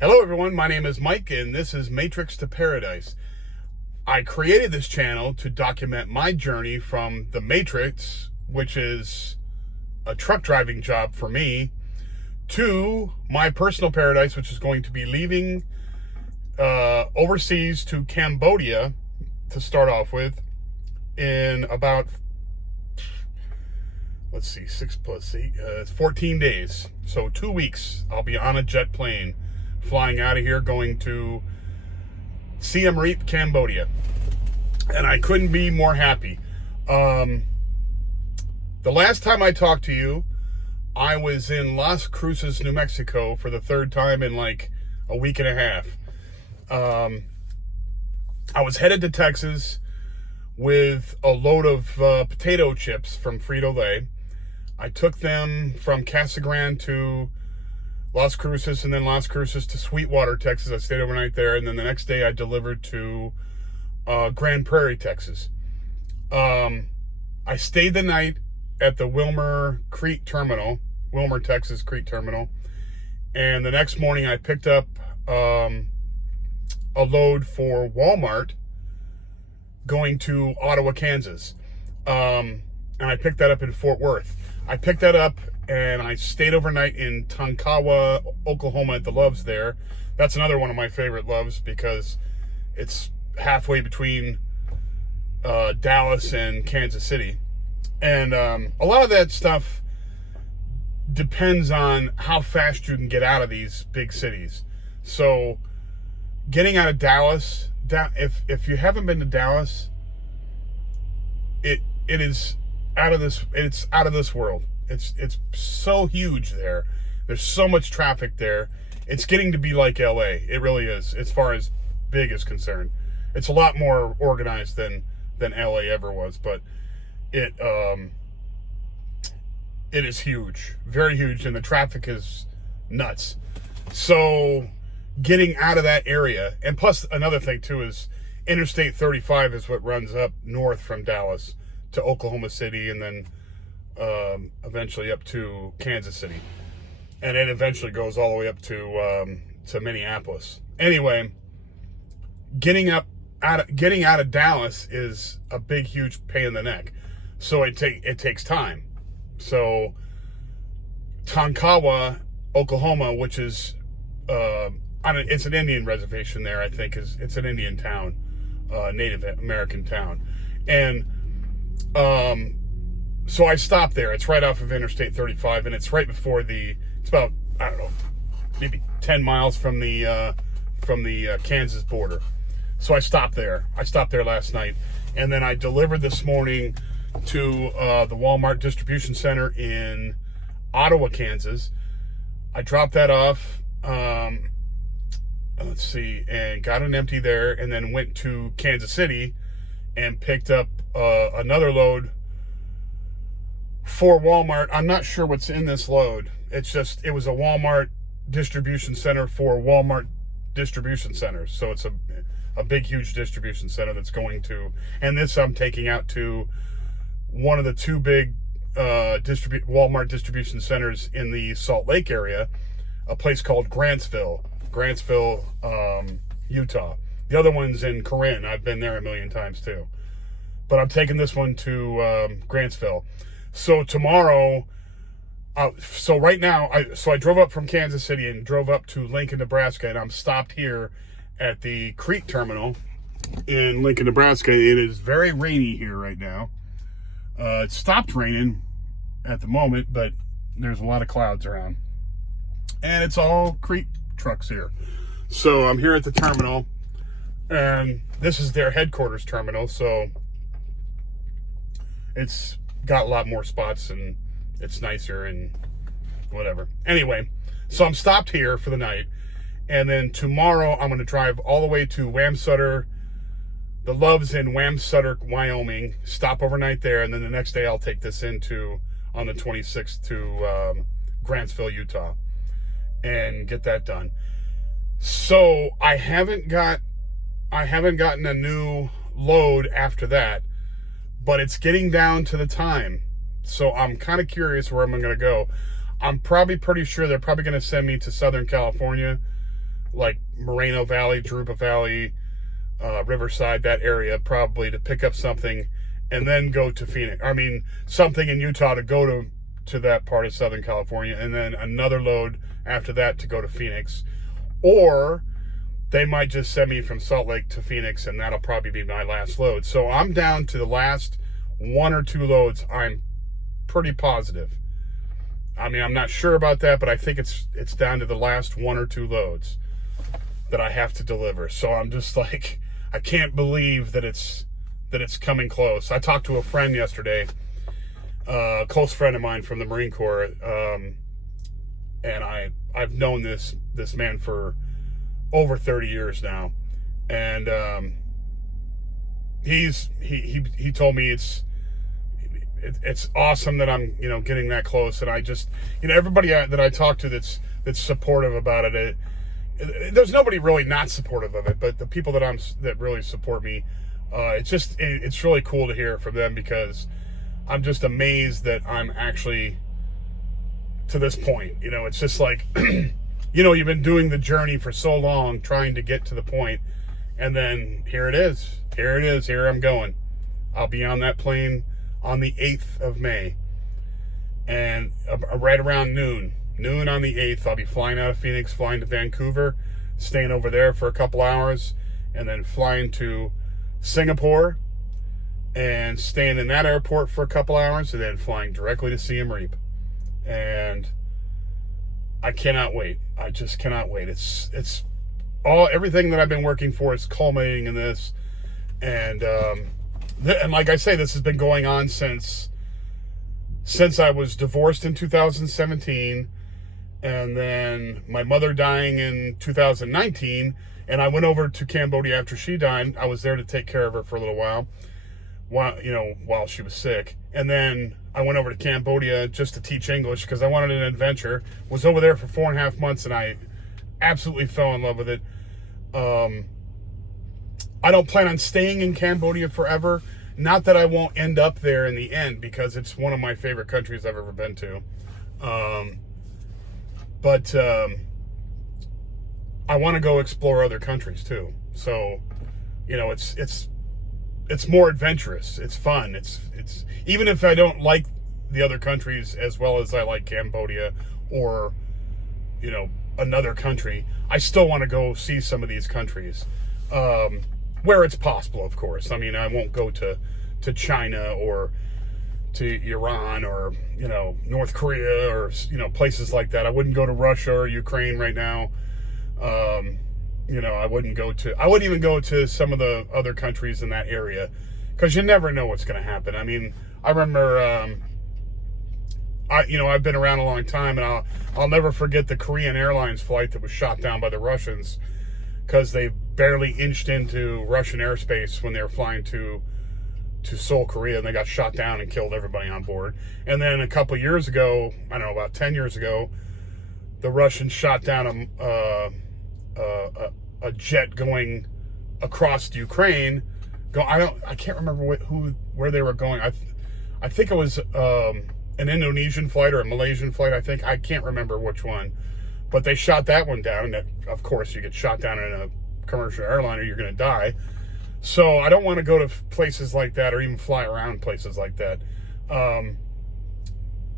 Hello everyone, my name is Mike and this is Matrix to Paradise. I created this channel to document my journey from the Matrix, which is a truck driving job for me, to my personal paradise, which is going to be leaving overseas to Cambodia to start off with in about, 6 plus 8, 14 days. So 2 weeks, I'll be on a jet plane flying out of here going to Siem Reap, Cambodia. And I couldn't be more happy. The last time I talked to you, I was in Las Cruces, New Mexico for the third time in like a week and a half. I was headed to Texas with a load of potato chips from Frito-Lay. I took them from Casa Grande to Las Cruces, and then Las Cruces to Sweetwater, Texas. I stayed overnight there, and then the next day I delivered to Grand Prairie, Texas. I stayed the night at the Wilmer, Texas Crete Terminal, and the next morning I picked up a load for Walmart going to Ottawa, Kansas. And I picked that up in Fort Worth. I picked that up and I stayed overnight in Tonkawa, Oklahoma at the Loves there. That's another one of my favorite Loves because it's halfway between Dallas and Kansas City. And a lot of that stuff depends on how fast you can get out of these big cities. So getting out of Dallas, if you haven't been to Dallas, it is it's out of this world. It's so huge there. There's so much traffic there. It's getting to be like LA. It really is, as far as big is concerned. It's a lot more organized than LA ever was, but it is huge, very huge, and the traffic is nuts. So getting out of that area, and plus another thing too is Interstate 35 is what runs up north from Dallas to Oklahoma City, and then eventually up to Kansas City, and it eventually goes all the way up to Minneapolis. Anyway, getting out of Dallas is a big, huge pain in the neck. So it takes time. So Tonkawa, Oklahoma, which is it's an Indian reservation there. I think it's an Indian town, Native American town, and so I stopped there. It's right off of Interstate 35, and it's right before it's about, I don't know, maybe 10 miles from the Kansas border. So I stopped there. I stopped there last night, and then I delivered this morning to the Walmart distribution center in Ottawa, Kansas. I dropped that off, and got an empty there, and then went to Kansas City and picked up another load for Walmart. I'm not sure what's in this load. It was a Walmart distribution center for Walmart distribution centers. So it's a big, huge distribution center that's going to, and this I'm taking out to one of the two big Walmart distribution centers in the Salt Lake area, a place called Grantsville, Utah. The other one's in Corinne. I've been there a million times too. But I'm taking this one to Grantsville. So tomorrow, right now, I drove up from Kansas City and drove up to Lincoln, Nebraska, and I'm stopped here at the Crete Terminal in Lincoln, Nebraska. It is very rainy here right now. It stopped raining at the moment, but there's a lot of clouds around. And it's all Crete trucks here. So I'm here at the terminal, and this is their headquarters terminal, so it's got a lot more spots and it's nicer and whatever. Anyway, so I'm stopped here for the night, and then tomorrow I'm going to drive all the way to Wamsutter, the Loves in Wamsutter, Wyoming, stop overnight there, and then the next day I'll take this on the 26th to Grantsville, Utah, and get that done. So I haven't gotten a new load after that, but it's getting down to the time. So I'm kind of curious where I'm going to go. I'm probably pretty sure they're probably going to send me to Southern California like Moreno Valley, Jurupa Valley, Riverside, that area, probably to pick up something and then go to Phoenix. I mean, something in Utah to go to that part of Southern California, and then another load after that to go to Phoenix. Or they might just send me from Salt Lake to Phoenix, and that'll probably be my last load. So I'm down to the last 1 or 2 loads. I'm pretty positive. I mean, I'm not sure about that, but I think it's down to the last 1 or 2 loads that I have to deliver. So I'm just like, I can't believe that it's coming close. I talked to a friend yesterday, a close friend of mine from the Marine Corps, and I've known this man for over 30 years now, and he told me it's awesome that I'm getting that close, and I just everybody that I talk to that's supportive about it, there's nobody really not supportive of it, but the people that really support me, it's really cool to hear from them, because I'm just amazed that I'm actually to this point. It's just like you've been doing the journey for so long, trying to get to the point, and then here it is. Here I'm going. I'll be on that plane on the 8th of May, and right around noon on the 8th, I'll be flying out of Phoenix, flying to Vancouver, staying over there for a couple hours, and then flying to Singapore and staying in that airport for a couple hours, and then flying directly to Siem Reap. And I cannot wait. I just cannot wait. It's everything that I've been working for is culminating in this, and like I say, this has been going on since I was divorced in 2017, and then my mother dying in 2019, and I went over to Cambodia after she died. I was there to take care of her for a little while she was sick, and then I went over to Cambodia just to teach English because I wanted an adventure. Was over there for 4.5 months, and I absolutely fell in love with it. I don't plan on staying in Cambodia forever. Not that I won't end up there in the end, because it's one of my favorite countries I've ever been to. But I want to go explore other countries too. So, it's more adventurous. It's fun. It's even if I don't like the other countries as well as I like Cambodia or another country, I still want to go see some of these countries where it's possible, of course. I mean, I won't go to China or to Iran or North Korea or places like that. I wouldn't go to Russia or Ukraine right now. I wouldn't even go to some of the other countries in that area, because you never know what's going to happen. I mean, I remember, I've been around a long time, and I'll never forget the Korean Airlines flight that was shot down by the Russians because they barely inched into Russian airspace when they were flying to Seoul, Korea, and they got shot down and killed everybody on board. And then a couple years ago, I don't know, about 10 years ago, the Russians shot down a jet going across Ukraine. I can't remember where they were going. I think it was an Indonesian flight or a Malaysian flight. I can't remember which one, but they shot that one down. And of course, you get shot down in a commercial airliner, you're going to die. So I don't want to go to places like that or even fly around places like that.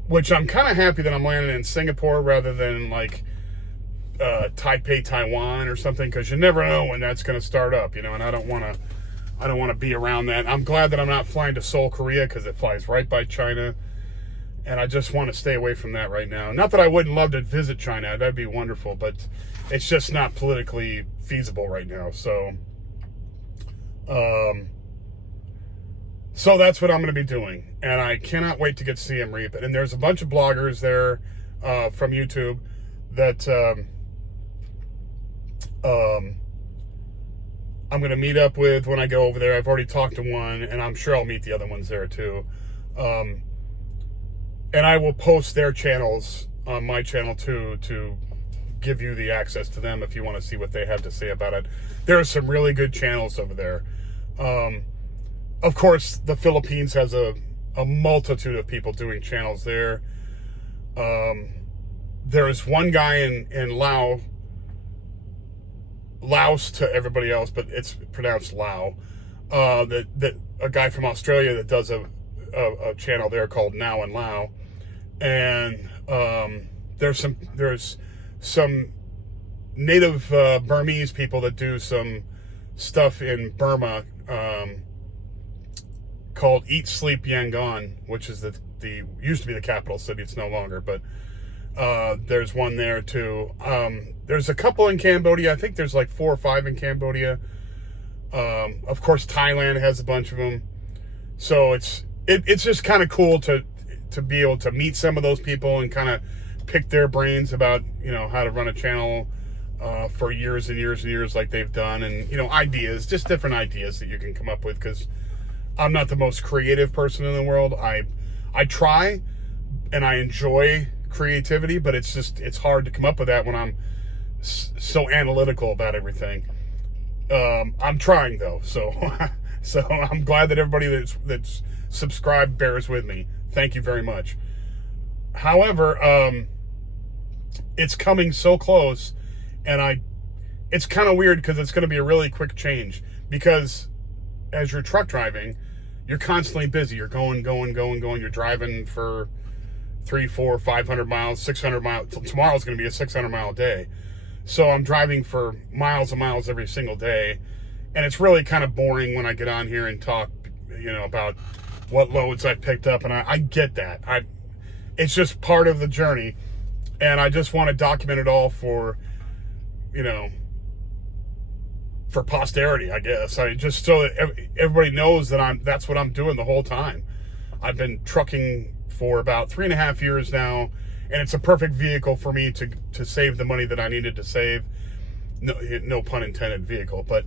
Which I'm kind of happy that I'm landing in Singapore rather than like Taipei, Taiwan or something, because you never know when that's going to start up, and I don't want to be around that. I'm glad that I'm not flying to Seoul, Korea, because it flies right by China, and I just want to stay away from that right now. Not that I wouldn't love to visit China, that'd be wonderful, but it's just not politically feasible right now. So that's what I'm going to be doing, and I cannot wait to get Siem Reap. And there's a bunch of bloggers there from YouTube that I'm going to meet up with when I go over there. I've already talked to one, and I'm sure I'll meet the other ones there too. And I will post their channels on my channel too, to give you the access to them if you want to see what they have to say about it. There are some really good channels over there. Of course, the Philippines has a multitude of people doing channels there. There is one guy in Laos Laos to everybody else, but it's pronounced Lao. That a guy from Australia that does a channel there called Now and Lao, and there's some native Burmese people that do some stuff in Burma called Eat Sleep Yangon, which is the used to be the capital city. It's no longer, but there's one there too. There's a couple in Cambodia. I think there's like 4 or 5 in Cambodia. Of course, Thailand has a bunch of them. So it's just kind of cool to be able to meet some of those people and kind of pick their brains about, you know, how to run a channel for years and years and years like they've done, and, you know, ideas, just different ideas that you can come up with, because I'm not the most creative person in the world. I try and I enjoy creativity, but it's hard to come up with that when I'm so analytical about everything. I'm trying though, so I'm glad that everybody that's subscribed bears with me. Thank you very much. However, it's coming so close, and it's kind of weird because it's going to be a really quick change, because as you're truck driving, you're constantly busy. You're going. You're driving for 300, 400, 500 miles, 600 miles. Tomorrow's going to be a 600-mile day. So I'm driving for miles and miles every single day. And it's really kind of boring when I get on here and talk, you know, about what loads I picked up. And I get that. It's just part of the journey. And I just want to document it all for, you know, for posterity, I guess. I just so that everybody knows that that's what I'm doing the whole time. I've been trucking for about 3.5 years now, and it's a perfect vehicle for me to save the money that I needed to save. No pun intended, vehicle, but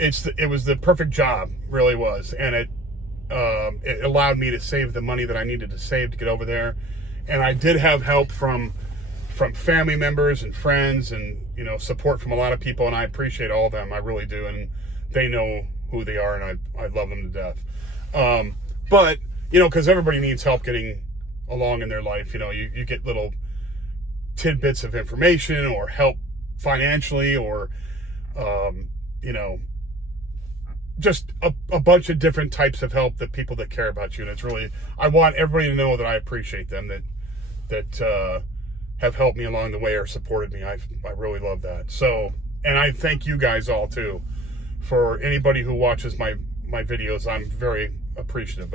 it was the perfect job, really was, and it allowed me to save the money that I needed to save to get over there. And I did have help from family members and friends, and, you know, support from a lot of people, and I appreciate all of them. I really do, and they know who they are, and I love them to death. But, you know, because everybody needs help getting along in their life. You know, you get little tidbits of information or help financially, or, you know, just a bunch of different types of help that people that care about you. And it's really, I want everybody to know that I appreciate them, that have helped me along the way or supported me. I really love that. So, and I thank you guys all too. For anybody who watches my videos, I'm very appreciative.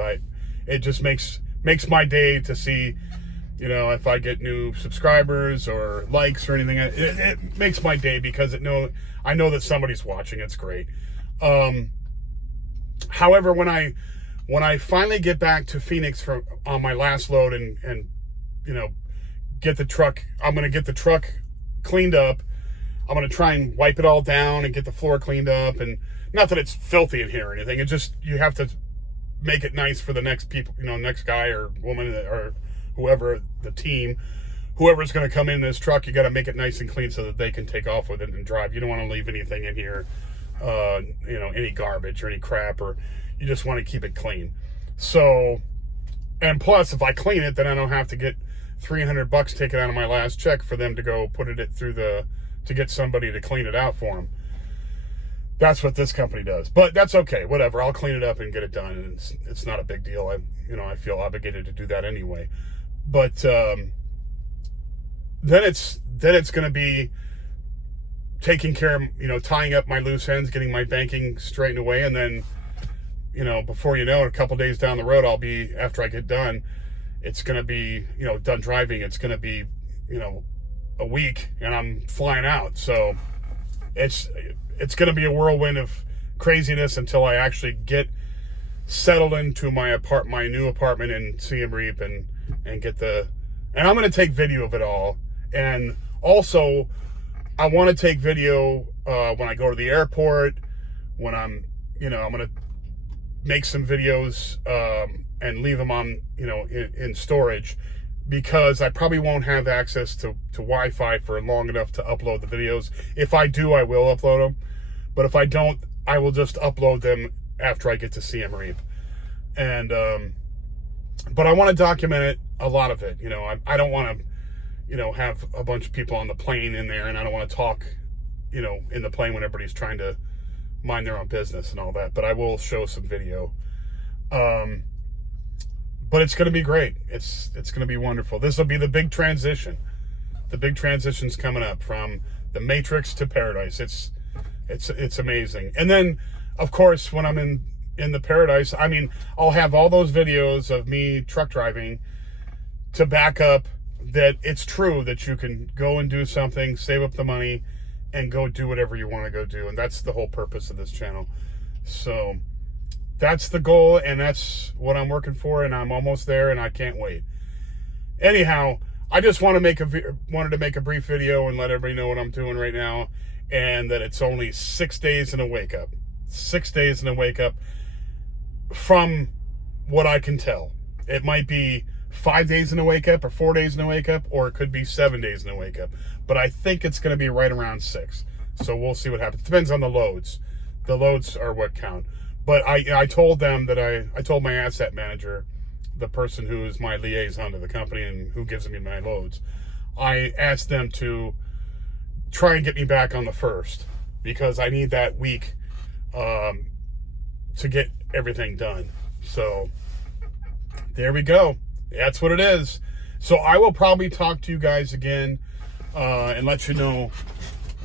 It just makes my day to see, you know, if I get new subscribers or likes or anything. It makes my day, because I know that somebody's watching. It's great. However, when I finally get back to Phoenix on my last load and you know, I'm going to get the truck cleaned up. I'm going to try and wipe it all down and get the floor cleaned up. And not that it's filthy in here or anything. It just, you have to make it nice for the next people, you know, next guy or woman or whoever, the team, whoever's going to come in this truck. You got to make it nice and clean so that they can take off with it and drive. You don't want to leave anything in here, you know, any garbage or any crap, or you just want to keep it clean. So, and plus, if I clean it, then I don't have to get $300 taken out of my last check for them to go put it through to get somebody to clean it out for them. That's what this company does, but that's okay. Whatever. I'll clean it up and get it done. And it's not a big deal. I feel obligated to do that anyway. But then it's going to be taking care of, you know, tying up my loose ends, getting my banking straightened away, and then, you know, before you know it, a couple days down the road, after I get done, it's going to be, you know, done driving. It's going to be, you know, a week, and I'm flying out. So it's going to be a whirlwind of craziness until I actually get settled into my new apartment in Siem Reap and I'm going to take video of it all. And also, I want to take video when I go to the airport, when I'm going to make some videos and leave them on, you know, in storage, because I probably won't have access to Wi-Fi for long enough to upload the videos. If I do, I will upload them. But if I don't, I will just upload them after I get to Siem Reap. And, but I want to document it, a lot of it. You know, I don't want to, you know, have a bunch of people on the plane in there, and I don't want to talk you know, in the plane when everybody's trying to mind their own business and all that. But I will show some video. But it's going to be great. It's going to be wonderful. This will be the big transition. The big transition's coming up from the Matrix to Paradise. It's amazing. And then, of course, when I'm in the Paradise, I mean, I'll have all those videos of me truck driving to back up that it's true that you can go and do something, save up the money, and go do whatever you want to go do. And that's the whole purpose of this channel. So that's the goal, and that's what I'm working for, and I'm almost there, and I can't wait. Anyhow, I just wanted to make a brief video and let everybody know what I'm doing right now, and that it's only 6 days and a wake up. 6 days and a wake up from what I can tell. It might be 5 days and a wake up, or 4 days and a wake up, or it could be 7 days and a wake up. But I think it's going to be right around 6. So we'll see what happens. Depends on the loads. The loads are what count. But I told them that I told my asset manager, the person who is my liaison to the company and who gives me my loads, I asked them to try and get me back on the 1st, because I need that week to get everything done. So there we go. That's what it is. So I will probably talk to you guys again and let you know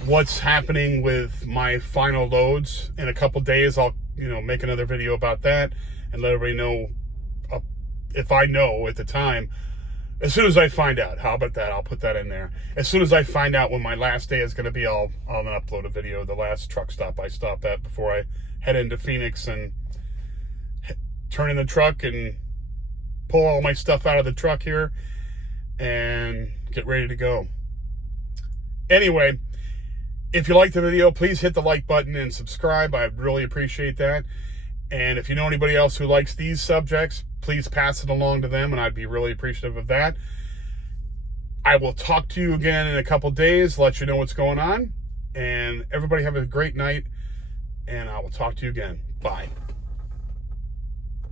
what's happening with my final loads in a couple days. I'll, you know, make another video about that and let everybody know if I know at the time. As soon as I find out, how about that? I'll put that in there. As soon as I find out when my last day is going to be, I'll upload a video. The last truck stop I stop at before I head into Phoenix and turn in the truck and pull all my stuff out of the truck here and get ready to go. Anyway, if you like the video, please hit the like button and subscribe. I'd really appreciate that. And if you know anybody else who likes these subjects, please pass it along to them, and I'd be really appreciative of that. I will talk to you again in a couple days, let you know what's going on. And everybody have a great night, and I will talk to you again. Bye.